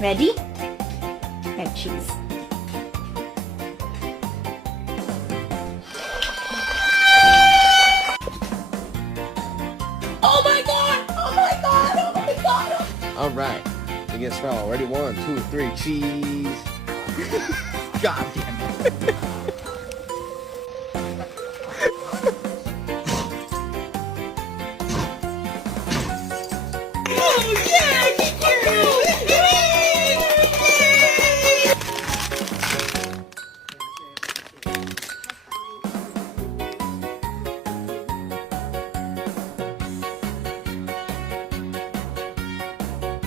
Ready? Red cheese. Oh my god! Oh my god! Oh my god! Alright. We get started. Ready? 1, 2, 3, cheese. God damn it.